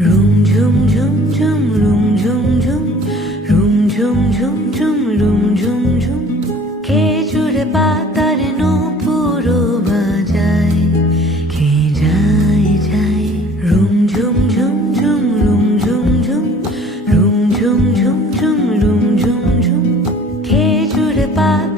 room ঝুম ঝুম ঝুম room ঝুম ঝুম room ঝুম ঝুম ঝুম room ঝুম ঝুম খেজুর পাতার নূপুরও বাজায় কে যায় যায় রুম ঝুম ঝুম ঝুম রুম ঝুম ঝুম রুম ঝুম ঝুম ঝুম রুম ঝুম ঝুম খেজুর পাতা